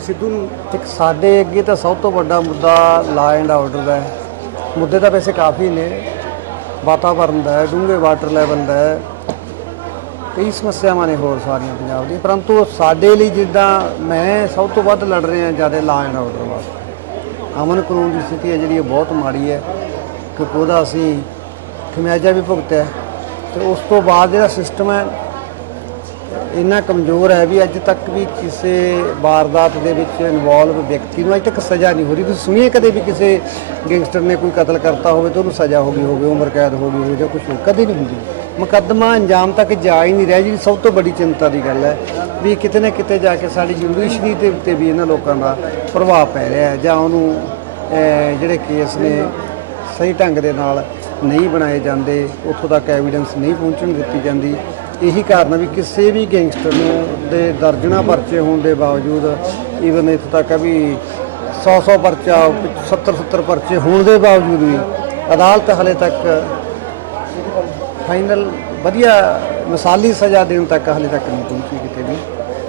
ਤੁਸੀਂ ਸਿੱਧੂ ਨੂੰ? ਇੱਕ ਸਾਡੇ ਅੱਗੇ ਤਾਂ ਸਭ ਤੋਂ ਵੱਡਾ ਮੁੱਦਾ ਲਾ ਐਂਡ ਆਰਡਰ ਦਾ ਹੈ। ਮੁੱਦੇ ਤਾਂ ਵੈਸੇ ਕਾਫੀ ਨੇ। ਵਾਤਾਵਰਨ ਦਾ ਹੈ, ਡੂੰਘੇ ਵਾਟਰ ਲੈਵਲ ਦਾ ਹੈ। ਕਈ ਸਮੱਸਿਆਵਾਂ ਨੇ ਹੋਰ ਸਾਰੀਆਂ ਪੰਜਾਬ ਦੀਆਂ। ਪਰੰਤੂ ਸਾਡੇ ਲਈ ਜਿੱਦਾਂ ਮੈਂ ਸਭ ਤੋਂ ਵੱਧ ਲੜ ਰਿਹਾ ਜ਼ਿਆਦਾ ਲਾ ਐਂਡ ਆਰਡਰ ਵਾਸਤੇ। ਅਮਨ ਕਾਨੂੰਨ ਦੀ ਸਥਿਤੀ ਹੈ ਜਿਹੜੀ ਉਹ ਬਹੁਤ ਮਾੜੀ ਹੈ। ਕਿਉਂਕਿ ਉਹਦਾ ਅਸੀਂ ਖਮਿਆਜਾ ਵੀ ਭੁਗਤਿਆ ਤੇ ਉਸ ਤੋਂ ਬਾਅਦ ਜਿਹੜਾ ਸਿਸਟਮ ਹੈ ਇੰਨਾ ਕਮਜ਼ੋਰ ਹੈ ਵੀ ਅੱਜ ਤੱਕ ਵੀ ਕਿਸੇ ਵਾਰਦਾਤ ਦੇ ਵਿੱਚ ਇਨਵੋਲਵ ਵਿਅਕਤੀ ਨੂੰ ਅੱਜ ਤੱਕ ਸਜ਼ਾ ਨਹੀਂ ਹੋ ਰਹੀ। ਤੁਸੀਂ ਸੁਣੀਏ ਕਦੇ ਵੀ ਕਿਸੇ ਗੈਂਗਸਟਰ ਨੇ ਕੋਈ ਕਤਲ ਕਰਤਾ ਹੋਵੇ ਤਾਂ ਉਹਨੂੰ ਸਜ਼ਾ ਹੋ ਗਈ ਹੋਵੇ, ਉਮਰ ਕੈਦ ਹੋ ਗਈ ਹੋਵੇ ਜਾਂ ਕੁਝ ਕਦੇ ਨਹੀਂ ਹੁੰਦੀ। ਮੁਕੱਦਮਾ ਅੰਜਾਮ ਤੱਕ ਜਾ ਹੀ ਨਹੀਂ ਰਿਹਾ ਜੀ, ਸਭ ਤੋਂ ਵੱਡੀ ਚਿੰਤਾ ਦੀ ਗੱਲ ਹੈ ਵੀ ਕਿਤੇ ਨਾ ਕਿਤੇ ਜਾ ਕੇ ਸਾਡੀ ਜੁਡੀਸ਼ਰੀ ਦੇ ਉੱਤੇ ਵੀ ਇਹਨਾਂ ਲੋਕਾਂ ਦਾ ਪ੍ਰਭਾਵ ਪੈ ਰਿਹਾ ਹੈ ਜਾਂ ਉਹਨੂੰ ਜਿਹੜੇ ਕੇਸ ਨੇ ਸਹੀ ਢੰਗ ਦੇ ਨਾਲ ਨਹੀਂ ਬਣਾਏ ਜਾਂਦੇ, ਉੱਥੋਂ ਤੱਕ ਐਵੀਡੈਂਸ ਨਹੀਂ ਪਹੁੰਚਣ ਦਿੱਤੀ ਜਾਂਦੀ। ਇਹੀ ਕਾਰਨ ਵੀ ਕਿਸੇ ਵੀ ਗੈਂਗਸਟਰ ਨੂੰ ਦੇ ਦਰਜਣਾ ਪਰਚੇ ਹੋਣ ਦੇ ਬਾਵਜੂਦ ਈਵਨ ਇੱਥੋਂ ਤੱਕ ਵੀ 100 100 ਪਰਚਾ 70 70 ਪਰਚੇ ਹੋਣ ਦੇ ਬਾਵਜੂਦ ਵੀ ਅਦਾਲਤ ਹਲੇ ਤੱਕ ਫਾਈਨਲ ਵਧੀਆ ਮਿਸਾਲੀ ਸਜ਼ਾ ਦੇਣ ਤੱਕ ਹਲੇ ਤੱਕ ਨਹੀਂ ਪਹੁੰਚੀ ਕਿਤੇ ਵੀ।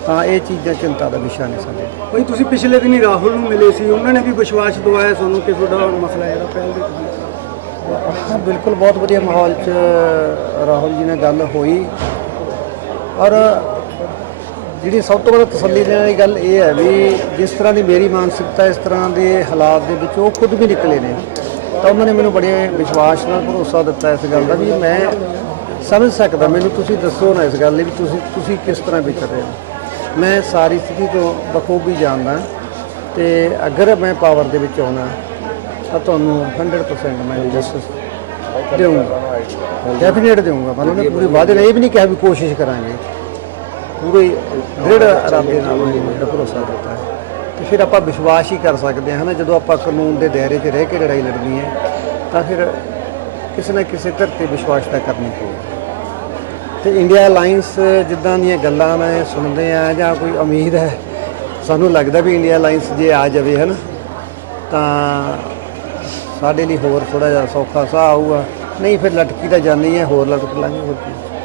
ਤਾਂ ਇਹ ਚੀਜ਼ਾਂ ਚਿੰਤਾ ਦਾ ਵਿਸ਼ਾ ਨੇ ਸਾਡੇ। ਭਾਈ ਤੁਸੀਂ ਪਿਛਲੇ ਦਿਨੀ ਰਾਹੁਲ ਨੂੰ ਮਿਲੇ ਸੀ ਉਹਨਾਂ ਨੇ ਵੀ ਵਿਸ਼ਵਾਸ ਦਿਵਾਇਆ ਤੁਹਾਨੂੰ ਕਿ ਤੁਹਾਡਾ ਮਸਲਾ ਜਿਹੜਾ ਪਹਿਲ ਦੇ ਹਾਂ ਬਿਲਕੁਲ ਬਹੁਤ ਵਧੀਆ ਮਾਹੌਲ 'ਚ ਰਾਹੁਲ ਜੀ ਨਾਲ ਗੱਲ ਹੋਈ। ਔਰ ਜਿਹੜੀ ਸਭ ਤੋਂ ਵੱਧ ਤਸੱਲੀ ਦੇਣ ਵਾਲੀ ਗੱਲ ਇਹ ਹੈ ਵੀ ਜਿਸ ਤਰ੍ਹਾਂ ਦੀ ਮੇਰੀ ਮਾਨਸਿਕਤਾ ਇਸ ਤਰ੍ਹਾਂ ਦੇ ਹਾਲਾਤ ਦੇ ਵਿੱਚ ਉਹ ਖੁਦ ਵੀ ਨਿਕਲੇ ਨੇ ਤਾਂ ਉਹਨਾਂ ਨੇ ਮੈਨੂੰ ਬੜੇ ਵਿਸ਼ਵਾਸ ਨਾਲ ਭਰੋਸਾ ਦਿੱਤਾ ਇਸ ਗੱਲ ਦਾ ਵੀ ਮੈਂ ਸਮਝ ਸਕਦਾ ਮੈਨੂੰ ਤੁਸੀਂ ਦੱਸੋ ਨਾ ਇਸ ਗੱਲ ਲਈ ਵੀ ਤੁਸੀਂ ਤੁਸੀਂ ਕਿਸ ਤਰ੍ਹਾਂ ਵਿਚਰ ਰਹੇ ਹੋ। ਮੈਂ ਸਾਰੀ ਸਥਿਤੀ ਤੋਂ ਬਖੂਬੀ ਜਾਣਦਾ ਤੇ ਅਗਰ ਮੈਂ ਪਾਵਰ ਦੇ ਵਿੱਚ ਆਉਣਾ ਤਾਂ ਤੁਹਾਨੂੰ 100% ਮੈਂ ਜਸਟਿਸ ਦੇਵਾਂਗਾ ਡੈਫੀਨੇਟ ਦੇਵਾਂਗਾ ਮਤਲਬ ਉਹਨੇ ਪੂਰੀ ਵਾਅਦੇ ਨਾਲ ਇਹ ਵੀ ਨਹੀਂ ਕਿਹਾ ਵੀ ਕੋਸ਼ਿਸ਼ ਕਰਾਂਗੇ। ਪੂਰੇ ਦ੍ਰਿੜ ਇਰਾਦੇ ਨਾਲ ਉਹਨੇ ਜਿਹੜਾ ਭਰੋਸਾ ਦਿੱਤਾ ਹੈ। ਤੇ ਫਿਰ ਆਪਾਂ ਵਿਸ਼ਵਾਸ ਹੀ ਕਰ ਸਕਦੇ ਹਾਂ ਨਾ ਜਦੋਂ ਆਪਾਂ ਕਾਨੂੰਨ ਦੇ ਦਾਇਰੇ 'ਚ ਰਹਿ ਕੇ ਲੜਾਈ ਲੜਨੀ ਹੈ, ਤਾਂ ਫਿਰ ਕਿਸੇ ਨਾ ਕਿਸੇ ਧਰ ਤੇ ਵਿਸ਼ਵਾਸ ਤਾਂ ਕਰਨੀ ਪਊਗੀ ਤੇ ਇੰਡੀਆ ਅਲਾਈਅੰਸ ਜਿੱਦਾਂ ਦੀਆਂ ਗੱਲਾਂ ਮੈਂ ਸੁਣਦੇ ਆ ਜਾਂ ਕੋਈ ਉਮੀਦ ਹੈ, ਸਾਨੂੰ ਲੱਗਦਾ ਵੀ ਇੰਡੀਆ ਅਲਾਈਅੰਸ ਜੇ ਆ ਜਾਵੇ ਹਨ, ਤਾਂ ਸਾਡੇ ਲਈ ਹੋਰ ਥੋੜਾ ਜਿਹਾ ਸੌਖਾ ਸਾਹ ਆਊਗਾ। ਨਹੀਂ, ਫਿਰ ਲਟਕੀ ਤਾਂ ਜਾਂਦੀ ਹੈ, ਹੋਰ ਲਟਕ ਲਾਂਗੇ, ਹੋਰ ਕੀ।